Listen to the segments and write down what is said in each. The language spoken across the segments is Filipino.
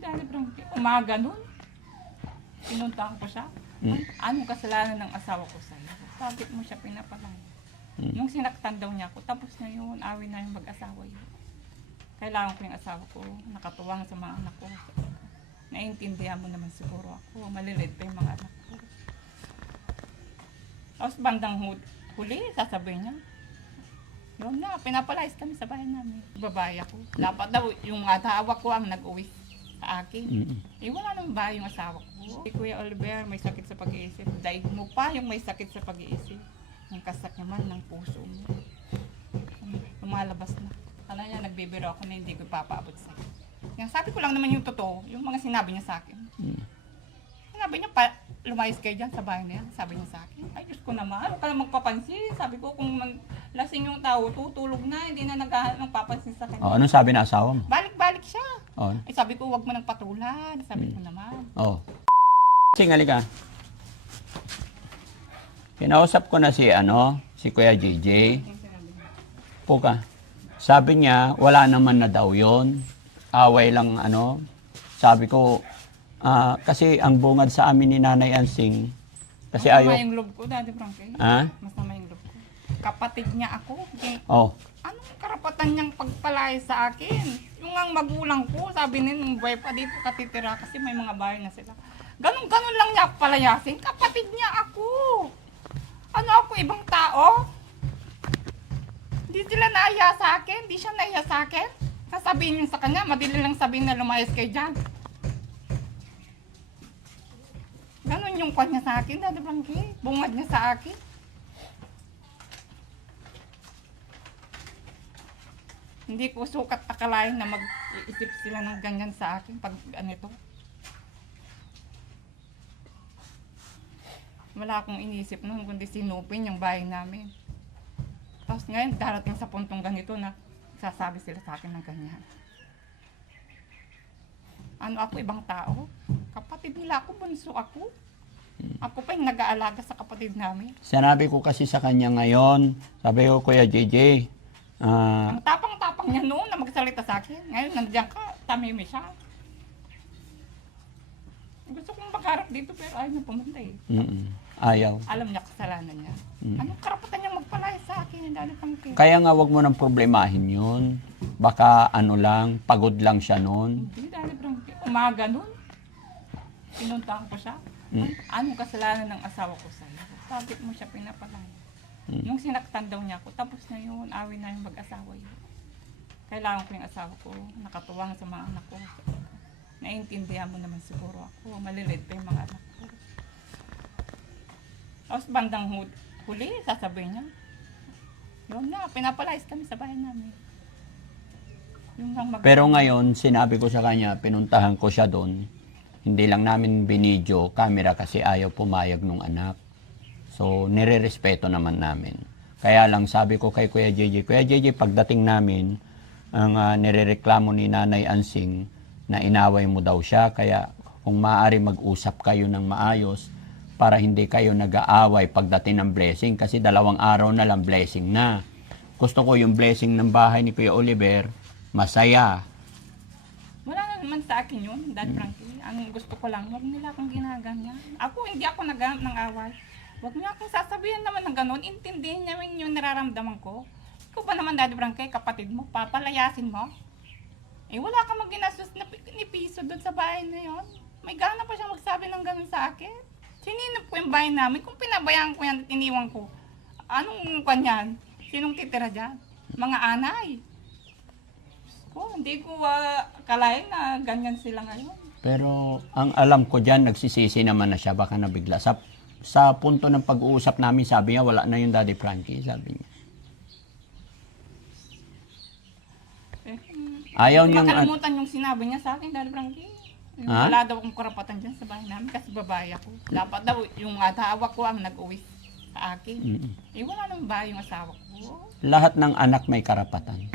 Daddy Frankie. Umaga nun, pinuntahan ko siya. Anong kasalanan ng asawa ko sa'yo? Bakit mo siya pinapalaya? Nung sinaktan daw niya ako, tapos na yun, awin na yung mag-asawa yun. Kailangan ko yung asawa ko, nakatuwang sa mga anak ko. Naiintindihan mo naman siguro ako, maliliit pa yung mga anak ko. Tapos bandang huli, sasabihin niya, yun na, pinapalayas kami sa bahay namin. Babae ako. Dapat daw yung asawa ko ang nag-uwi sa akin. Eh wala naman ba yung asawa ko? Si Kuya Oliver may sakit sa pag-iisip. Daig mo pa yung may sakit sa pag-iisip. Ang kasak naman ng puso mo. Lumalabas na. Kala niya, nagbibiro ako na hindi ko ipapaabot sa'yo. Kaya sabi ko lang naman yung totoo, yung mga sinabi niya sa akin. Sinabi niya, lumayas kayo dyan sa bahay na yan. Sabi niya sa akin, ay Diyos ko naman, huwag ka na magpapansin. Sabi ko, kung lasing yung tao, tutulog na, hindi na naghahanap ng papansin sa kanya. Anong sabi na asawa mo? Balik-balik siya. Oh. Ay sabi ko, huwag mo nang patulan. Sabi ko naman. Oh. Singali ka. Kinausap ko na si Kuya JJ. Puka. Sabi niya, wala naman na daw yun. Away lang Sabi ko, kasi ang bungad sa amin ni Nanay Ansing, kasi Masama ayaw. yung loob ko, Daddy Frankie. Ha? Masama yung loob ko. Kapatid niya ako. Oh. Anong karapatan niyang pagpalaya sa akin? Yung ang magulang ko, sabi nila, buhay pa dito katitira kasi may mga bahay na sila. Ganon-ganon lang niya palayasin. Kapatid niya ako. Ano ako, ibang tao? Hindi sila naiya sa akin. Hindi siya naiya sa akin. Sasabihin niyo sa kanya, madali lang sabihin na lumayas kayo dyan. Ganon yung kwan niya sa akin, Daddy Frankie. Bungad niya sa akin. Hindi ko sukat akalain na mag-iisip sila ng ganyan sa akin pag ganito. Wala akong inisip noon kundi sinupin yung bahay namin. Tapos ngayon darating sa puntong ganito na sasabi sila sa akin ng ganyan. Ano ako, ibang tao? Kapatid nila ako, bunso ako. Ako pa yung nag-aalaga sa kapatid namin. Sinabi ko kasi sa kanya ngayon, sabi ko, Kuya JJ, Ang tapang-tapang niya noon na magsalita sa akin. Ngayon, nandiyan ka, tamimi siya. Gusto kong magharap dito pero ayaw niya pumunta eh. Ayaw. Alam niya kasalanan niya. Anong karapatan niya magpalaya sa akin? Dahil pangkin. Kaya nga wag mo nang problemahin yun. Baka pagod lang siya noon. Hindi, dahil umaga noon. Pinuntahan ko siya. Anong kasalanan ng asawa ko sa'yo? Bakit mo siya pinapalaya? Nung sinaktan daw niya ako, tapos na yun, awin na yung mag-asawa yun. Kailangan ko yung asawa ko, nakatuwang sa mga anak ko. Naiintindihan mo naman siguro ako, maliliit pa yung mga anak ko. Tapos bandang huli, sasabihin niya, yun na, pinapalayas kami sa bahay namin. Pero ngayon, sinabi ko sa kanya, pinuntahan ko siya doon. Hindi lang namin binidyo, camera kasi ayaw pumayag nung anak. So, nire-respeto naman namin. Kaya lang sabi ko kay Kuya JJ, pagdating namin, ang nirereklamo ni Nanay Ansing na inaway mo daw siya. Kaya kung maaari mag-usap kayo ng maayos para hindi kayo nag-aaway pagdating ng blessing. Kasi 2 araw na lang blessing na. Gusto ko yung blessing ng bahay ni Kuya Oliver, masaya. Wala na naman sa akin yun, Dad Frankie. Ang gusto ko lang, huwag nila akong ginaganyan. Ako, hindi ako naghanap ng away. Huwag niyo akong sasabihin naman ng ganun. Intindihin niyo yung nararamdaman ko. Ikaw ba naman, Daddy Frankie, kapatid mo, papalayasin mo? Eh, wala ka mag-ginastos ni piso doon sa bahay na yun. May gana pa siyang magsabi ng ganun sa akin. Sininap ko yung bahay namin. Kung pinabayaan ko yan at iniwan ko, anong kanyan? Sinong titira dyan? Mga anay. Hindi ko kalain na ganyan sila ngayon. Pero ang alam ko dyan, nagsisisi naman na siya, baka nabigla. Sa punto ng pag-uusap namin, sabi niya, wala na yung Daddy Frankie, sabi niya. Ayaw niyang... Makalimutan yung sinabi niya sa akin, Daddy Frankie. Wala daw akong karapatan dyan sa bahay namin kasi babae ako. Dapat daw yung asawa ko ang nag-uwi sa akin. Eh wala naman ba yung asawa ko? Lahat ng anak may karapatan.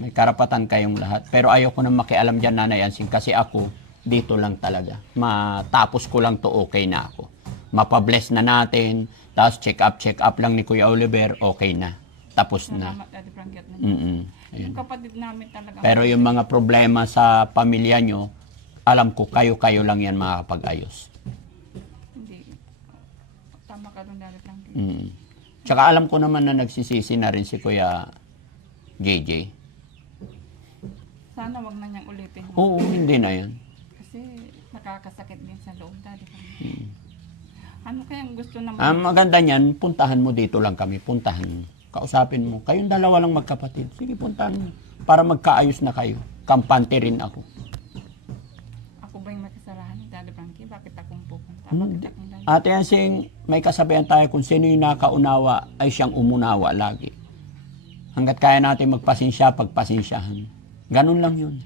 May karapatan kayong lahat. Pero ayoko nang makialam dyan, Nanay Ansing, kasi ako, dito lang talaga. Matapos ko lang to, okay na ako. Mapabless na natin, tapos check up lang ni Kuya Oliver, okay na. Tapos na. Salamat, Daddy Frankie. Ayun. Yung kapatid namin talaga. Pero yung mga problema sa pamilya nyo, alam ko kayo-kayo lang yan makakapag-ayos. Hindi. Tama ka doon, Daddy Frankie. Mm. Tsaka alam ko naman na nagsisisi na rin si Kuya JJ. Sana wag na niyang ulitin. Oo, hindi na yan. Kasi nakakasakit din sa loob, Daddy Frankie. Ano kayang gusto naman? Ang maganda niyan, puntahan mo dito lang kami. Puntahan mo. Kausapin mo. Kayong dalawa lang magkapatid. Sige, puntahan mo. Para magkaayos na kayo. Kampante rin ako. Ako ba yung makasalahan ni Daddy Frankie? Bakit akong pupunta? Hindi. Bakit akong Daddy? Ate Yansing, may kasabihan tayo kung sino yung nakaunawa ay siyang umunawa lagi. Hanggat kaya natin magpasensya, pagpasensyahan. Ganun lang yun.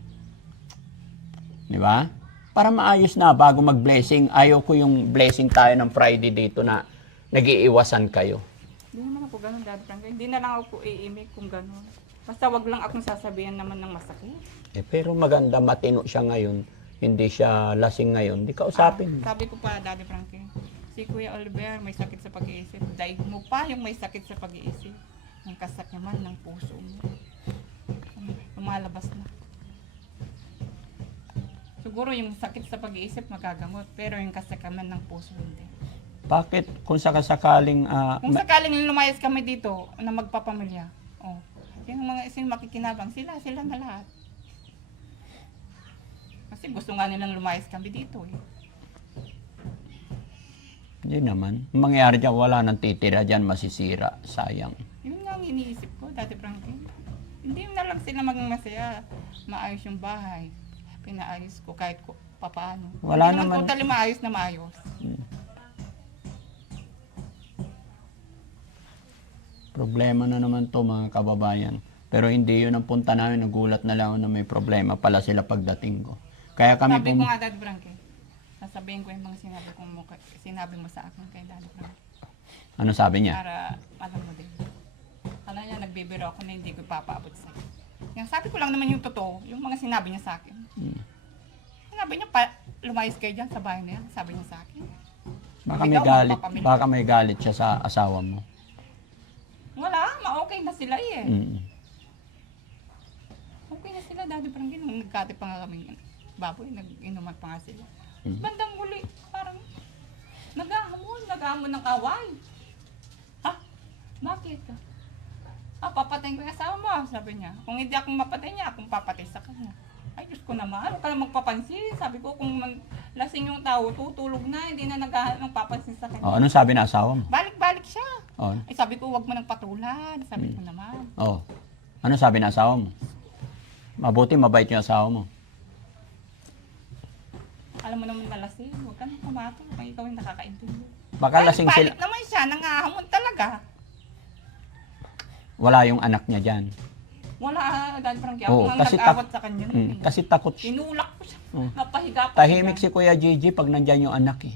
Di ba? Para maayos na bago mag-blessing. Ayaw ko yung blessing tayo ng Friday dito na nag-iiwasan kayo. Hindi naman ako ganun, Daddy Frankie. Hindi na lang ako iimik kung ganun. Basta wag lang akong sasabihan naman ng masakit. Pero maganda, matino siya ngayon. Hindi siya lasing ngayon. Di kausapin. Sabi ko pa, Daddy Frankie, si Kuya Oliver may sakit sa pag-iisip. Daig mo pa yung may sakit sa pag-iisip. Ang kasak naman ng puso mo. Lumalabas na. Siguro yung sakit sa pag-iisip magagamot, pero yung kasakaman ng puso hindi. Bakit kung sakasakaling Kung sakaling lumayas kami dito na magpapamilya, yung mga isin makikinabang, sila na lahat. Kasi gusto nga nilang lumayas kami dito eh. Hindi naman. Ang mangyayari dyan, wala nang titira dyan, masisira. Sayang. Yun nga ang iniisip ko, Daddy Frankie. Hindi na lang sila maging masaya. Maayos yung bahay. Pinaayos ko kahit papaano. Wala Hindi naman. totally maayos na maayos. Problema na naman to mga kababayan. Pero hindi yun ang punta namin. Nagulat na lang ako na may problema pala sila pagdating ko. Kaya kami Sabi ko nga, Daddy Frankie, sasabihin ko yung mga sinabi mo sa akin kay Daddy Frankie. Ano sabi niya? Para alam mo din. Alam niya, nagbibiro ako na hindi ko ipapaabot sa'yo. Yung sabi ko lang naman yung totoo, yung mga sinabi niya sa akin. Sinabi niya, lumayas kayo dyan sa bahay na yan. Sabi niya sa akin. Baka Sabi may daw, galit. magpapamilya. Baka may galit siya sa asawa mo. Wala, ma-okay na sila eh. Mm. Okay na sila, Daddy Frankie. Nung nagkati pa nga kami baboy, nag-inuman pa nga sila. Bandang huli, parang naghamon ng away. Ha? Bakit? Papatayin ko yung asawa mo, sabi niya. Kung hindi akong mapatay niya, akong papatay sa kanya. Ay, Diyos ko naman, huwag ka lang magpapansin. Sabi ko, kung lasing yung tao, tutulog na, hindi na naghahanap ng papansin sa kanya. Anong sabi na asawa mo? Balik-balik siya. Oh. Ay, sabi ko, huwag mo nang patulan. Sabi ko naman. Oh. Ano sabi na asawa mo? Mabuti, mabait yung asawa mo. Alam mo naman malasing, huwag ka nang pumato kung ikaw yung nakakaintindi. Baka lasing sila. Balik naman siya, nangahamon talaga. Wala yung anak niya dyan. Wala, Daddy Frankie. Oo, Ako nang kasi nag-awat sa kanya. nun eh. Kasi takot siya. Tinulak ko siya. Oo. Napahiga pa Tahimik siya. si Kuya JJ pag nandyan yung anak eh.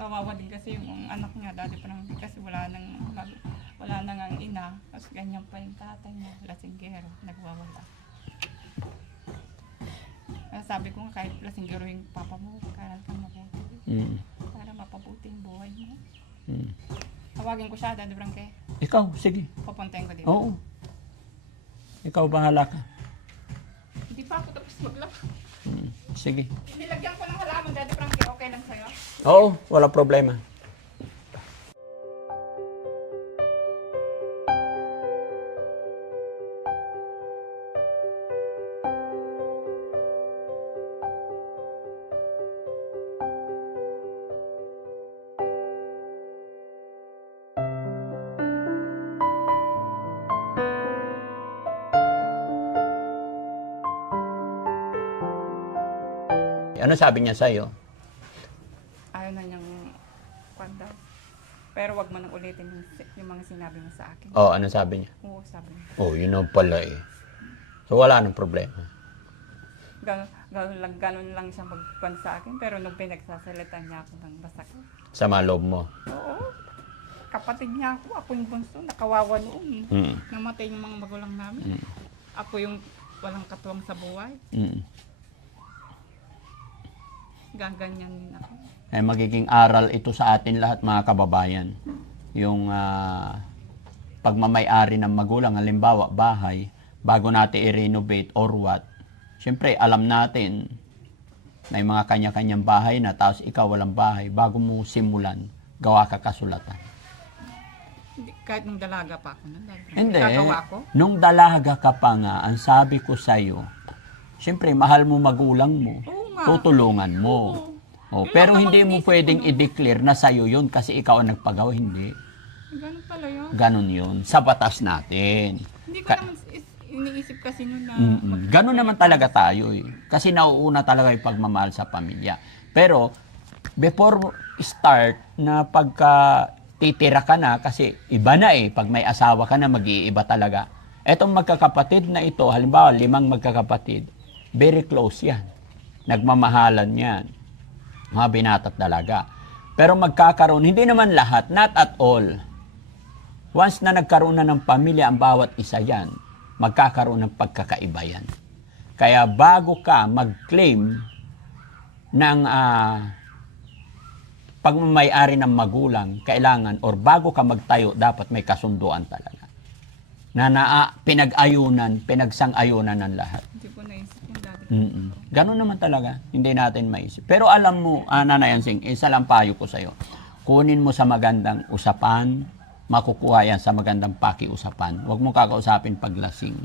Kawawa din kasi yung anak niya, Daddy Frankie. Kasi wala nang ang ina. Tapos ganyan pa yung tatay niya. Lasinggero, nagwawala. Kaya sabi ko nga, kahit lasinggero yung papa mo, karal kang mabuti. Mm. Para mapabuti yung buhay mo. Mm. Tawagin ko siya, Daddy Frankie. Ikaw, sige. Papuntahin ko dito. Oo. Ikaw bahala ka. Hindi pa ako tapos maglaba. Sige. Nilagyan ko ng halaman, Daddy Frankie. Okay lang sa'yo? Oo, wala problema. Ano sabi niya sa'yo? Ayaw na niyang kwanda. Pero wag mo nang ulitin yung mga sinabi mo sa akin. Oo, ano sabi niya? Oo, sabi niya. Oh, yun ang pala eh. So wala nang problema. Ganun lang siya magkwan sa akin. Pero nung pinagsasalita niya ako ng masakit. Sama loob mo. Oo. Kapatid niya ako. Ako yung bunso. Nakawawa noon. Mm. Namatay yung mga magulang namin. Ako yung walang katuwang sa buhay. Mm. Gaganyan din ako. Eh, magiging aral ito sa atin lahat mga kababayan. Yung pagmamay-ari ng magulang, halimbawa bahay, bago natin i-renovate or what, syempre alam natin may mga kanya-kanyang bahay na, tapos ikaw walang bahay, bago mo simulan, gawa ka kasulatan. Hindi, kahit nung dalaga pa ako. Hindi. Gagawa ko. Nung dalaga ka pa nga, ang sabi ko sa'yo, siyempre, mahal mo magulang mo. Oo nga. Tutulungan mo. Oh, Yun pero lang hindi naman mo inisip pwedeng ko nun. i-declare na sa'yo yun kasi ikaw ang nagpagawa, hindi. Ganun pala yun. Ganon yun. Sa batas natin. Hindi ko Ka- naman iniisip kasi nun na... Ganon naman talaga tayo eh. Kasi nauuna talaga yung pagmamahal sa pamilya. Pero, before start na pagka titira ka na, kasi iba na eh, pag may asawa ka na, mag-iiba talaga. Etong magkakapatid na ito, halimbawa 5 magkakapatid, very close yan. Nagmamahalan yan. Mga binata't dalaga. Pero magkakaroon, hindi naman lahat, not at all. Once na nagkaroon na ng pamilya ang bawat isa yan, magkakaroon ng pagkakaiba yan. Kaya bago ka mag-claim ng pagmamayari ng magulang, kailangan, or bago ka magtayo, dapat may kasunduan talaga. Na pinag-ayunan, pinagsang-ayunan ng lahat. Hindi ko naisip yung dati. Ganun naman talaga, hindi natin maisip. Pero alam mo, Nanay Ansing, isa lang payo ko sa'yo. Kunin mo sa magandang usapan, makukuha yan sa magandang pakiusapan. Huwag mo kakausapin paglasing.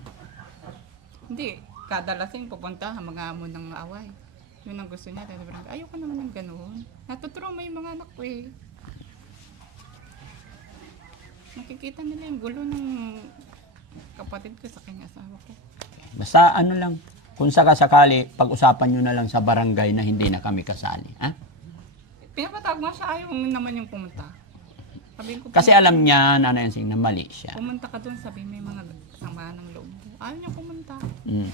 Hindi, kadalasing pupunta mga amo ng away. Yun ang gusto niya. Ayoko naman ng ganoon. Natutrauma yung mga anak ko eh. Nakikita nila yung gulo ng kapatid ko sa kanyang asawa ko. Basta ano lang, kung sakasakali, pag-usapan nyo na lang sa barangay na hindi na kami kasali. Ha? Pinapatawag nga siya, ayaw naman yung pumunta. Sabihin ko, Kasi alam niya, Nanay Ansing, na mali siya. pumunta ka doon, sabi may mga samaan ng loob. Ayaw niya pumunta. Mm.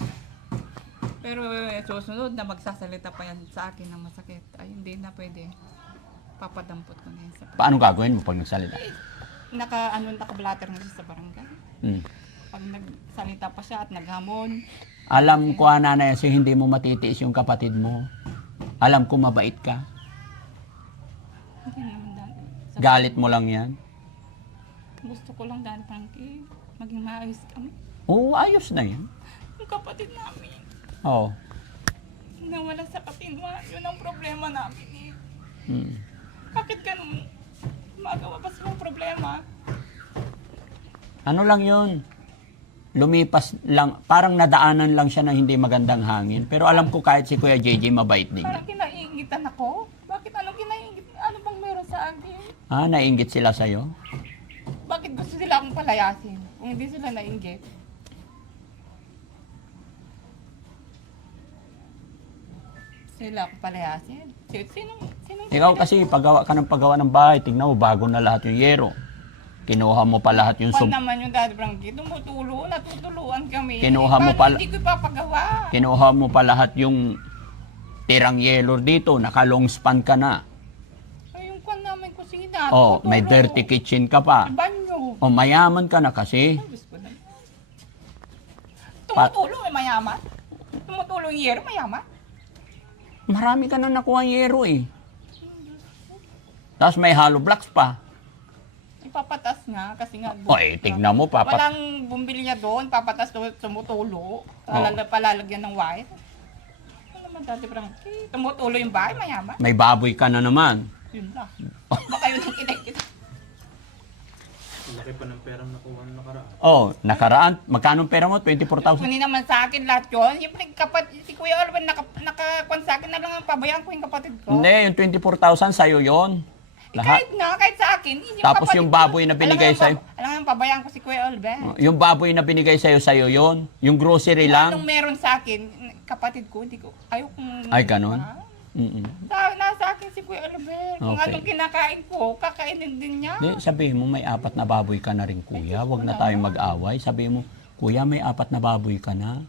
Pero susunod na magsasalita pa yan sa akin ng masakit. Ay, hindi na pwede. Papadampot ko na yan sa... Paano gagawin mo pag nagsalita? Naka-blatter na siya sa barangay. Mm. Pag nagsalita pa siya at naghamon, Alam ko, Nanay Ansing, hindi mo matitiis yung kapatid mo. Alam ko, mabait ka. hindi naman dahil. Galit mo lang yan. Gusto ko lang dahil Frankie, maging maayos kami. Oo, ayos na yan. Yung kapatid namin, Oo. nawala sa katinwa, yun ang problema namin eh. Mm. Bakit ganun? Magawa ba silang problema? Ano lang yun? Lumipas lang, parang nadaanan lang siya ng hindi magandang hangin. Pero alam ko kahit si Kuya JJ mabait din Parang yan. kinaiingitan ako. Bakit anong kinaingit? Ano bang meron sa akin? Nainggit sila sa'yo? Bakit gusto sila akong palayasin? Kung hindi sila nainggit. Sila akong palayasin. Sinong Ikaw kasi, paggawa ka ng paggawa ng bahay, tignan mo, bago na lahat yung yero. Kinuha mo pa lahat yung Pan naman yung Daddy Frankie, tumutulo, natutuluan kami. Kinuha mo Paano pala- hindi ko ipapagawa? Kinuha mo pa lahat yung tirang yelo dito, naka-long span ka na. Ay, yung kwan namin kusina, Oh, may tumutulo. dirty kitchen ka pa. Banyo. Oh, mayaman ka na kasi. Ay, Diyos ko na. Tumutulo, may mayaman. Tumutulo yung yero, mayaman. Marami ka na nakuha yero eh. Tapos may hollow blocks pa. Ipapatas nga, kasi nga... O tignan mo, Walang bumili niya doon, papatas doon, tumutulo. Palalagyan ng white. Ano naman Daddy Frankie? Tumutulo yung bahay, mayaman. May baboy ka na naman. Yun lang. Baka yun ang kita. Laki pa ng perang nakuha ng nakaraan. Oh, nakaraan. Magkano ang pera mo? 24,000. Kunin naman sa akin lahat yun. Yung si Kuya Alvin, nakakuan sa akin na lang ang pabayaan ko yung kapatid ko. Hindi, yung 24,000 sa'yo yon. Lahat. Kahit sa akin. Tapos kapatid yung ko. baboy na binigay sa'yo. Alam mo yung pabayaan ko si Kuya Alvin. Yung baboy na binigay sa'yo yon. Yung grocery lang. Anong meron sa akin, kapatid ko, hindi ko, ayaw kong... Ay, ganun? Nasa akin si Kuya Alvin. Kung Okay. anong kinakain ko, kakainin din niya. Di, sabihin mo, may 4 na baboy ka na rin, kuya. Huwag na tayong mag-away. Sabihin mo, kuya, may 4 na baboy ka na.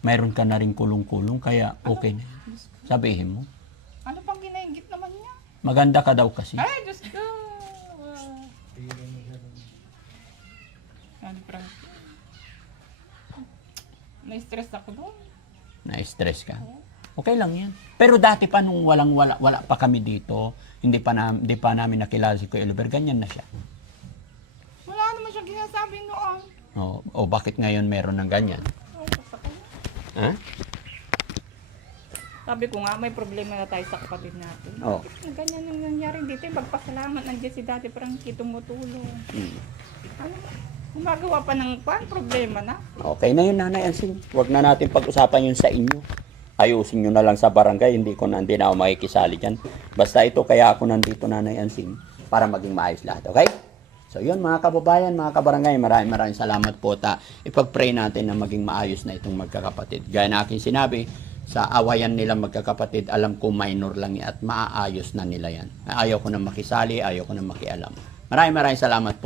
Mayroon ka na rin kulong-kulong, kaya okay na. Sabihin mo. Ano pang ginaingit naman niya? Maganda ka daw kasi. Ay, Diyos ko! Ano, Frankie? Na-stress ako doon. Na-stress ka. Okay lang yan. Pero dati pa nung wala pa kami dito, hindi pa namin nakilala si Kuya Oliver, ganyan na siya. Wala naman siya ginasabi noon. O bakit ngayon meron ng ganyan? Oo, sa kanya. Ha? Sabi ko nga, may problema na tayo sa kapatid natin. Oh. Ganyan yung nangyari dito. Magpasalamat nandiyan si Daddy Frankie tumutulong. Ano, gumagawa pa ng problema na. Okay na yun, Nanay Ansing. Huwag na natin pag-usapan yun sa inyo. Ayusin nyo na lang sa barangay. Hindi na ako makikisali dyan. Basta ito, kaya ako nandito, Nanay Ansing, para maging maayos lahat. Okay? So yun, mga kababayan, mga kabarangay, maraming salamat po. Ipag-pray natin na maging maayos na itong magkakapatid. Gaya na aking sinabi, sa awayan nila magkakapatid, alam ko minor lang yan at maaayos na nila yan. Ayaw ko na makisali, ayaw ko na makialam. Maraming salamat po.